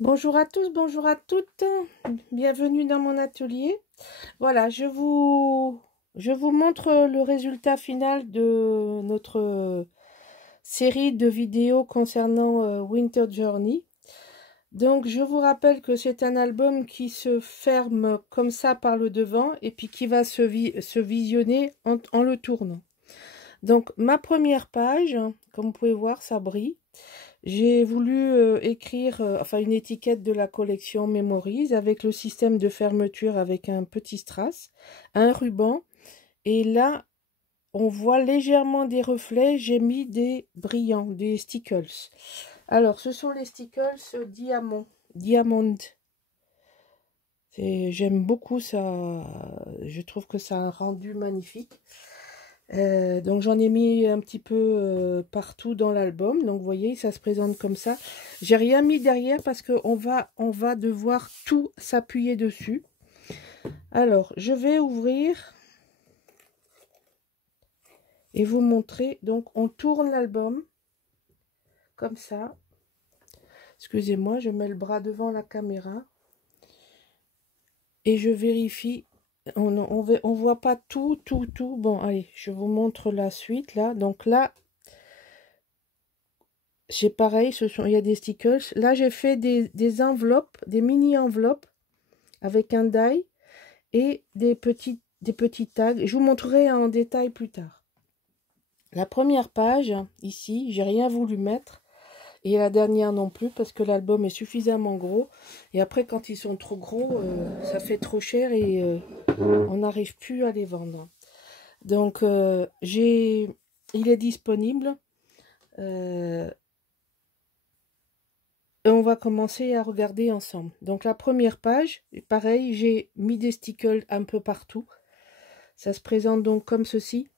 Bonjour à tous, bonjour à toutes, bienvenue dans mon atelier. Voilà, je vous montre le résultat final de notre série de vidéos concernant Winter Journey. Donc je vous rappelle que c'est un album qui se ferme comme ça par le devant et puis qui va se visionner en le tournant. Donc ma première page, comme vous pouvez voir, ça brille. J'ai voulu écrire une étiquette de la collection Memories avec le système de fermeture avec un petit strass, un ruban. Et là, on voit légèrement des reflets. J'ai mis des brillants, des stickles. Alors, ce sont les stickles Diamond. J'aime beaucoup ça. Je trouve que ça a un rendu magnifique. Donc j'en ai mis un petit peu partout dans l'album. Donc vous voyez, ça se présente comme ça. J'ai rien mis derrière parce qu'on va devoir tout s'appuyer dessus. Alors, je vais ouvrir et vous montrer. Donc on tourne l'album comme ça. Excusez-moi, je mets le bras devant la caméra. Et je vérifie. On voit pas tout. Bon, allez, je vous montre la suite là. Donc là, j'ai pareil, il y a des stickers. Là, j'ai fait des enveloppes, des mini-enveloppes avec un die et des petits tags. Je vous montrerai en détail plus tard. La première page, ici, j'ai rien voulu mettre. Et la dernière non plus, parce que l'album est suffisamment gros. Et après, quand ils sont trop gros, ça fait trop cher et on n'arrive plus à les vendre. Donc, il est disponible. Et on va commencer à regarder ensemble. Donc la première page, pareil, j'ai mis des stickers un peu partout. Ça se présente donc comme ceci.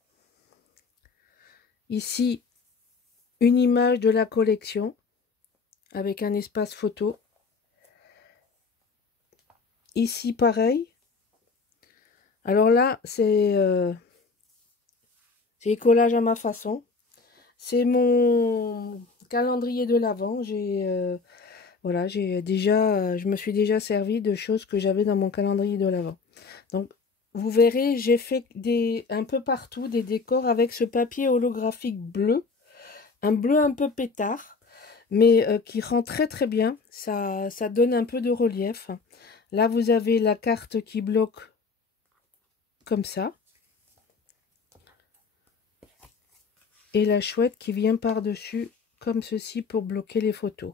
Ici, une image de la collection avec un espace photo. Ici, pareil. Alors là, c'est collage à ma façon. C'est mon calendrier de l'Avent. Voilà, je me suis déjà servi de choses que j'avais dans mon calendrier de l'Avent. Donc, vous verrez, j'ai fait un peu partout des décors avec ce papier holographique bleu, un bleu un peu pétard, mais qui rend très très bien. Ça donne un peu de relief. Là, vous avez la carte qui bloque comme ça. Et la chouette qui vient par-dessus comme ceci pour bloquer les photos.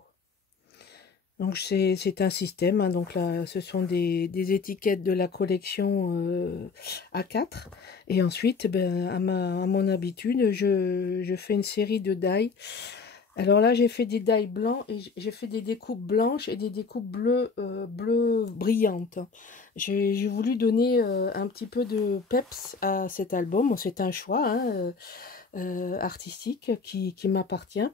Donc c'est un système, hein. Donc là ce sont des étiquettes de la collection A4 et ensuite à mon habitude je fais une série de die. Alors là j'ai fait des die blancs et j'ai fait des découpes blanches et des découpes bleues brillantes. J'ai voulu donner un petit peu de peps à cet album. Bon, c'est un choix hein, artistique qui m'appartient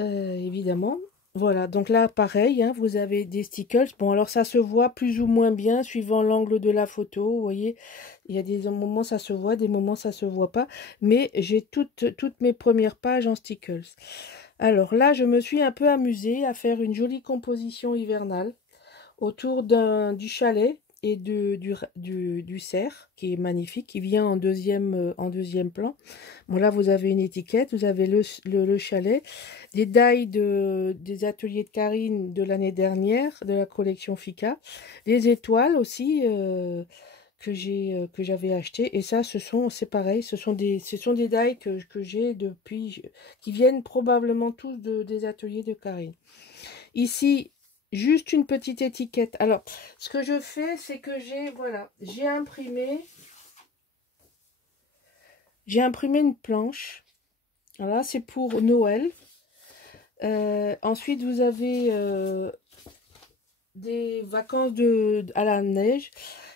évidemment. Voilà, donc là, pareil, hein, vous avez des stickers. Bon, alors ça se voit plus ou moins bien suivant l'angle de la photo. Vous voyez, il y a des moments ça se voit, des moments ça se voit pas. Mais j'ai toutes mes premières pages en stickers. Alors là, je me suis un peu amusée à faire une jolie composition hivernale autour du chalet et du cerf qui est magnifique, qui vient en deuxième plan. Bon, là, vous avez une étiquette, vous avez le chalet, des die des ateliers de Karine de l'année dernière, de la collection Fika, les étoiles aussi que j'avais acheté. Et ça, c'est pareil, ce sont des die que j'ai depuis, qui viennent probablement tous des ateliers de Karine. Ici, juste une petite étiquette. Alors, ce que je fais, c'est que j'ai imprimé une planche. Voilà, c'est pour Noël. Ensuite, vous avez des vacances à la neige.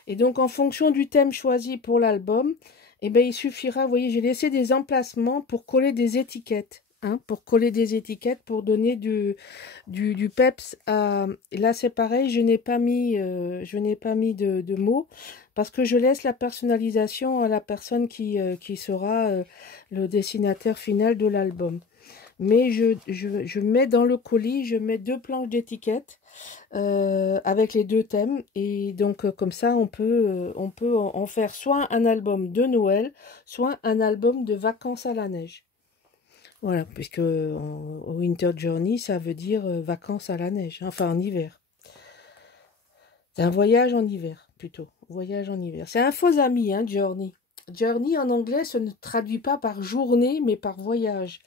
Et donc, en fonction du thème choisi pour l'album, eh ben, il suffira, vous voyez, j'ai laissé des emplacements pour coller des étiquettes. Hein, pour coller des étiquettes, pour donner du peps. Là, c'est pareil, je n'ai pas mis de mots parce que je laisse la personnalisation à la personne qui sera le dessinateur final de l'album. Mais je mets dans le colis, je mets 2 planches d'étiquettes avec les deux thèmes. Et donc, comme ça, on peut en faire soit un album de Noël, soit un album de vacances à la neige. Voilà, puisque Winter Journey, ça veut dire vacances à la neige, hein, enfin en hiver. C'est un voyage en hiver, plutôt. Voyage en hiver. C'est un faux ami, hein, Journey. Journey, en anglais, se ne traduit pas par journée, mais par voyage.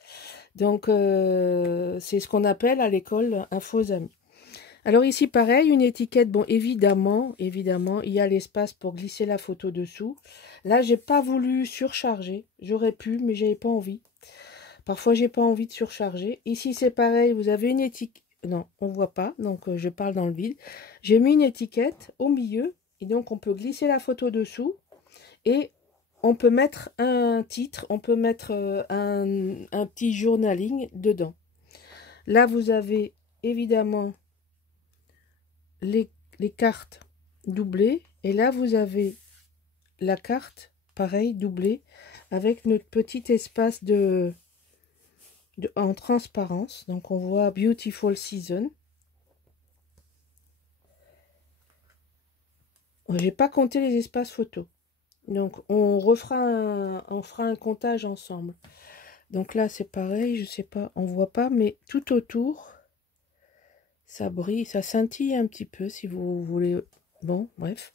Donc, c'est ce qu'on appelle à l'école un faux ami. Alors ici, pareil, une étiquette. Bon, évidemment, il y a l'espace pour glisser la photo dessous. Là, j'ai pas voulu surcharger. J'aurais pu, mais j'avais pas envie. Parfois, j'ai pas envie de surcharger. Ici, c'est pareil. Vous avez une étiquette. Non, on voit pas. Donc, je parle dans le vide. J'ai mis une étiquette au milieu. Et donc, on peut glisser la photo dessous. Et on peut mettre un titre. On peut mettre un petit journaling dedans. Là, vous avez évidemment les cartes doublées. Et là, vous avez la carte, pareil, doublée. Avec notre petit espace en transparence. Donc on voit Beautiful Season. J'ai pas compté les espaces photos. Donc on fera un comptage ensemble. Donc là c'est pareil, je sais pas, on voit pas, mais tout autour ça brille, ça scintille un petit peu si vous voulez. Bon, bref,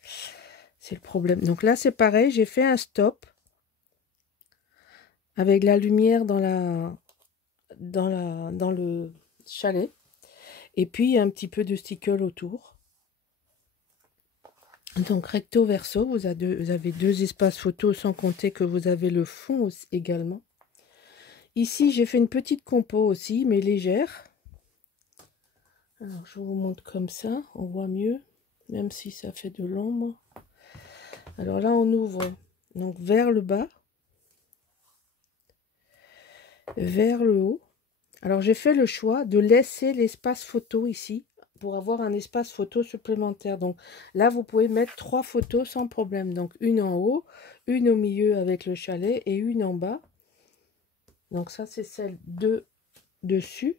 c'est le problème. Donc là c'est pareil, j'ai fait un stop avec la lumière dans le chalet. Et puis un petit peu de stickle autour. Donc recto verso, vous avez deux espaces photos, sans compter que vous avez le fond aussi, également. Ici, j'ai fait une petite compo aussi, mais légère. Alors, je vous montre comme ça, on voit mieux, même si ça fait de l'ombre. Alors là, on ouvre donc vers le bas, vers le haut. Alors, j'ai fait le choix de laisser l'espace photo ici, pour avoir un espace photo supplémentaire. Donc là, vous pouvez mettre 3 photos sans problème. Donc une en haut, une au milieu avec le chalet et une en bas. Donc ça, c'est celle de dessus.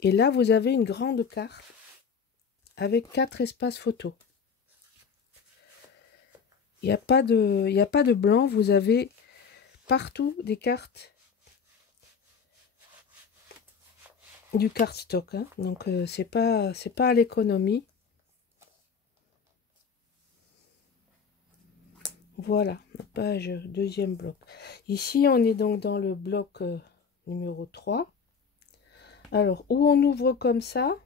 Et là, vous avez une grande carte avec 4 espaces photos. Il n'y a pas de blanc. Vous avez partout des cartes du cardstock, hein. Donc c'est pas à l'économie. Voilà, page deuxième bloc. Ici, on est donc dans le bloc numéro 3. Alors, où on ouvre comme ça,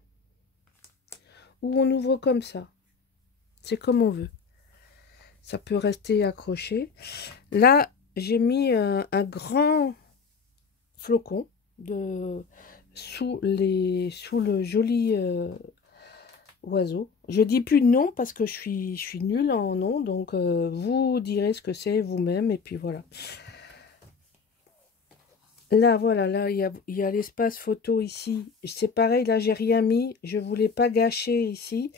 ou on ouvre comme ça. C'est comme on veut. Ça peut rester accroché. Là, j'ai mis un grand flocon sous le joli oiseau. Je dis plus de nom parce que je suis nulle en nom. Donc, vous direz ce que c'est vous-même. Et puis voilà. Là, voilà, là, il y a l'espace photo ici. C'est pareil, là, j'ai rien mis. Je voulais pas gâcher ici.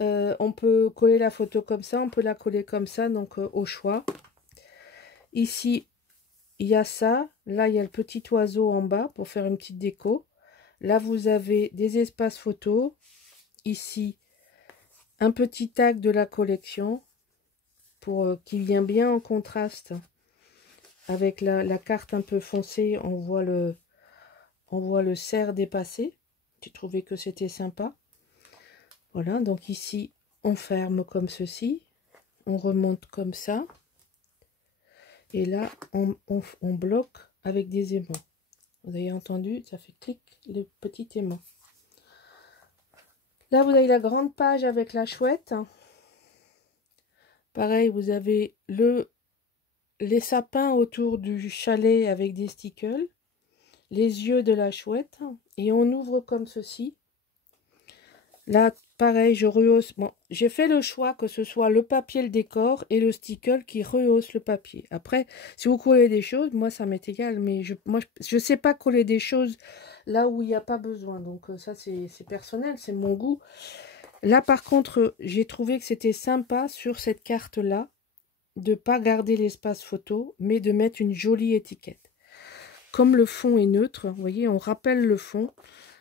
On peut coller la photo comme ça, on peut la coller comme ça, donc au choix. Ici, il y a ça. Là, il y a le petit oiseau en bas pour faire une petite déco. Là, vous avez des espaces photos. Ici, un petit tag de la collection qui vient bien en contraste avec la carte un peu foncée. On voit le cerf dépassé. J'ai trouvé que c'était sympa. Voilà, donc ici, on ferme comme ceci. On remonte comme ça. Et là, on bloque avec des aimants. Vous avez entendu, ça fait clic, le petit aimant. Là, vous avez la grande page avec la chouette. Pareil, vous avez les sapins autour du chalet avec des stickles. Les yeux de la chouette. Et on ouvre comme ceci. Là, pareil, je rehausse. Bon, j'ai fait le choix que ce soit le papier, le décor et le sticker qui rehausse le papier. Après, si vous collez des choses, moi, ça m'est égal. Mais moi, je sais pas coller des choses là où il n'y a pas besoin. Donc, ça, c'est personnel, c'est mon goût. Là, par contre, j'ai trouvé que c'était sympa sur cette carte-là de ne pas garder l'espace photo, mais de mettre une jolie étiquette. Comme le fond est neutre, vous voyez, on rappelle le fond.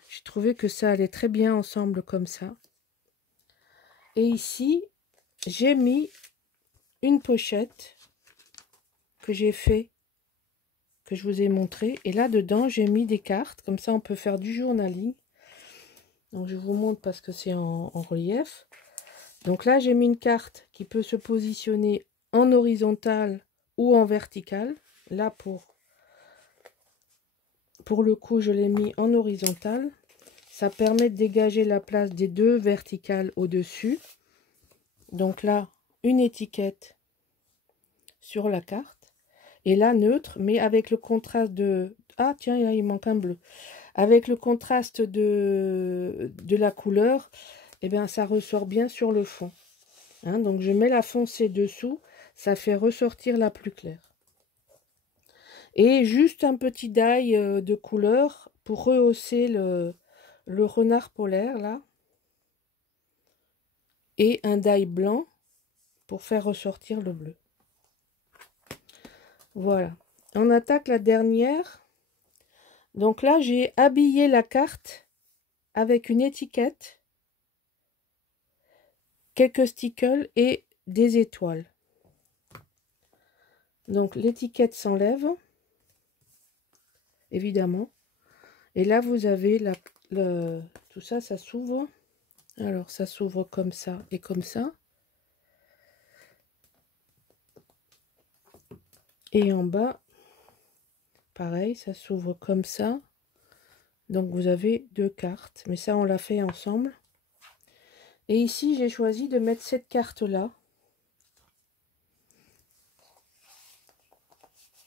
J'ai trouvé que ça allait très bien ensemble comme ça. Et ici, j'ai mis une pochette que j'ai fait, que je vous ai montré. Et là dedans, j'ai mis des cartes. Comme ça, on peut faire du journaling. Donc, je vous montre parce que c'est en relief. Donc là, j'ai mis une carte qui peut se positionner en horizontal ou en vertical. Là, pour le coup, je l'ai mis en horizontal. Ça permet de dégager la place des deux verticales au-dessus. Donc là, une étiquette sur la carte. Et là, neutre, mais avec le contraste de... Ah, tiens, il manque un bleu. Avec le contraste de la couleur, eh bien, ça ressort bien sur le fond. Hein, donc, je mets la foncée dessous. Ça fait ressortir la plus claire. Et juste un petit die de couleur pour rehausser le renard polaire, là. Et un die blanc pour faire ressortir le bleu. Voilà. On attaque la dernière. Donc là, j'ai habillé la carte avec une étiquette, quelques stickers et des étoiles. Donc l'étiquette s'enlève, évidemment. Et là, vous avez tout ça, ça s'ouvre. Alors, ça s'ouvre comme ça et comme ça. Et en bas, pareil, ça s'ouvre comme ça. Donc, vous avez deux cartes. Mais ça, on l'a fait ensemble. Et ici, j'ai choisi de mettre cette carte-là.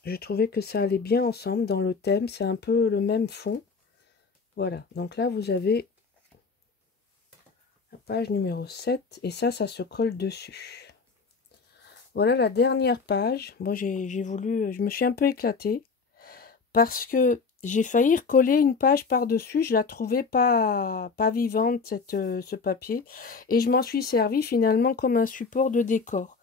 Je trouvais que ça allait bien ensemble dans le thème. C'est un peu le même fond. Voilà. Donc là, vous avez la page numéro 7. Et ça se colle dessus. Voilà la dernière page. Bon, j'ai voulu... Je me suis un peu éclatée. Parce que j'ai failli recoller une page par-dessus. Je la trouvais pas vivante, ce papier. Et je m'en suis servi finalement comme un support de décor.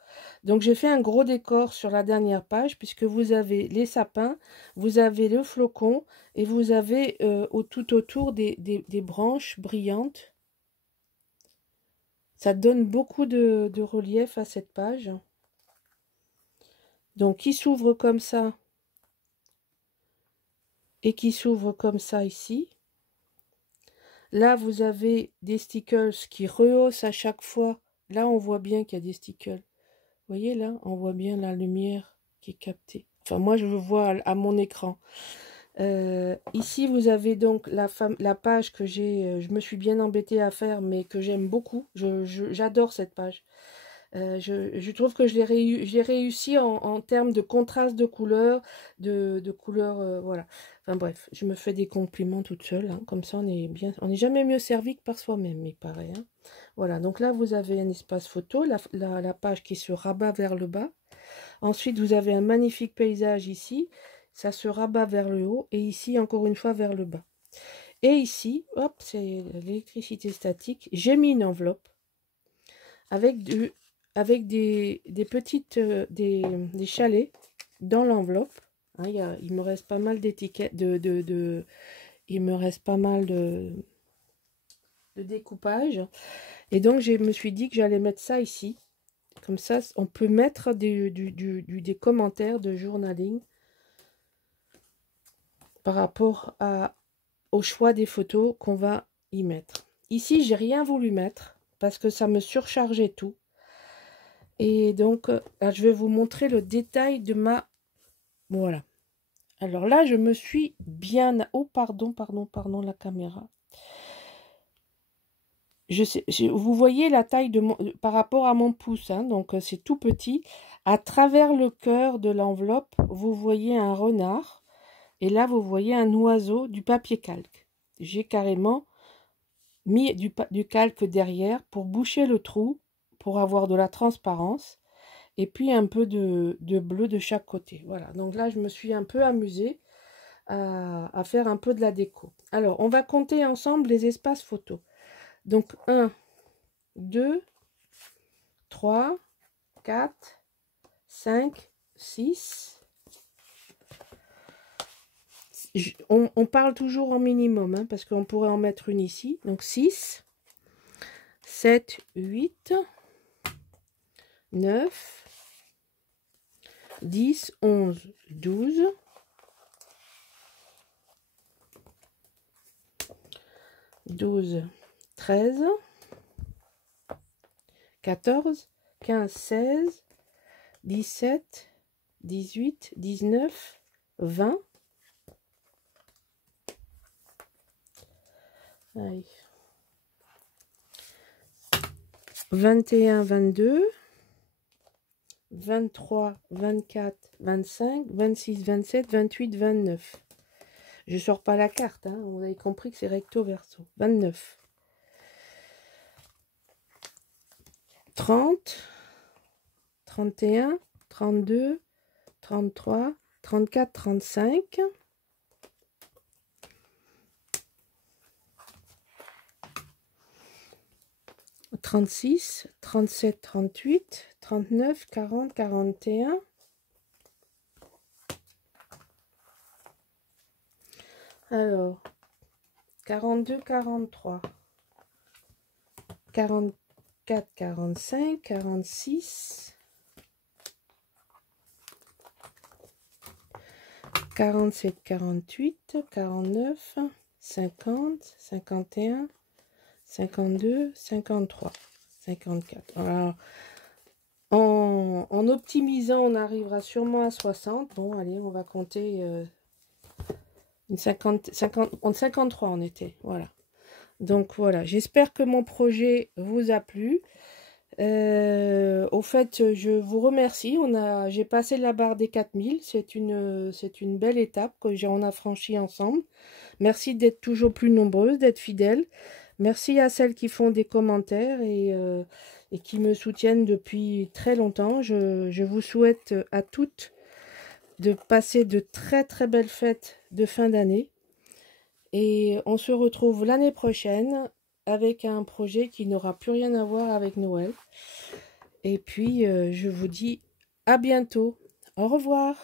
Donc j'ai fait un gros décor sur la dernière page, puisque vous avez les sapins, vous avez le flocon, et vous avez tout autour des branches brillantes. Ça donne beaucoup de relief à cette page. Donc qui s'ouvre comme ça. Et qui s'ouvre comme ça ici. Là, vous avez des stickers qui rehaussent à chaque fois. Là, on voit bien qu'il y a des stickers. Vous voyez là, on voit bien la lumière qui est captée. Enfin, moi, je le vois à mon écran. Ici, vous avez donc la page que je me suis bien embêtée à faire, mais que j'aime beaucoup. J'adore cette page. Je trouve que j'ai réussi en termes de contraste de couleurs, de couleurs, voilà. Enfin bref, je me fais des compliments toute seule, hein, comme ça on est bien, on n'est jamais mieux servi que par soi-même, mais pareil. Hein. Voilà, donc là vous avez un espace photo, la page qui se rabat vers le bas. Ensuite vous avez un magnifique paysage ici, ça se rabat vers le haut, et ici encore une fois vers le bas. Et ici, hop, c'est l'électricité statique, j'ai mis une enveloppe avec des petites des chalets dans l'enveloppe. Hein, il me reste pas mal d'étiquettes il me reste pas mal de découpage. Et donc je me suis dit que j'allais mettre ça ici. Comme ça, on peut mettre des commentaires de journaling par rapport au choix des photos qu'on va y mettre. Ici, j'ai rien voulu mettre parce que ça me surchargeait tout. Et donc, là, je vais vous montrer le détail de ma... Voilà. Alors là, je me suis bien... Oh, pardon, la caméra. Vous voyez la taille par rapport à mon pouce, hein, donc c'est tout petit. À travers le cœur de l'enveloppe, vous voyez un renard. Et là, vous voyez un oiseau du papier calque. J'ai carrément mis du calque derrière pour boucher le trou, pour avoir de la transparence. Et puis un peu de bleu de chaque côté. Voilà, donc là, je me suis un peu amusée à faire un peu de la déco. Alors, on va compter ensemble les espaces photos. Donc, 1, 2, 3, 4, 5, 6. On parle toujours en minimum, hein, parce qu'on pourrait en mettre une ici. Donc, 6, 7, 8, 9, 10, 11, 12, 12, 13, 14, 15, 16, 17, 18, 19, 20. Allez. 21, 22, 23, 24, 25, 26, 27, 28, 29. Je sors pas la carte, hein. Vous avez compris que c'est recto verso. 29. 30, 31, 32, 33, 34, 35. 36, 37, 38, 39, 40, 41. Alors, 42, 43, 44, 45, 46, 47, 48, 49, 50, 51, 52, 53, 54. Alors, en optimisant, on arrivera sûrement à 60. Bon, allez, on va compter une 53 on était. Voilà. Donc, voilà. J'espère que mon projet vous a plu. Au fait, je vous remercie. J'ai passé la barre des 4000. C'est une belle étape on a franchi ensemble. Merci d'être toujours plus nombreuses, d'être fidèles. Merci à celles qui font des commentaires et qui me soutiennent depuis très longtemps. Je vous souhaite à toutes de passer de très très belles fêtes de fin d'année. Et on se retrouve l'année prochaine avec un projet qui n'aura plus rien à voir avec Noël. Et puis, je vous dis à bientôt. Au revoir.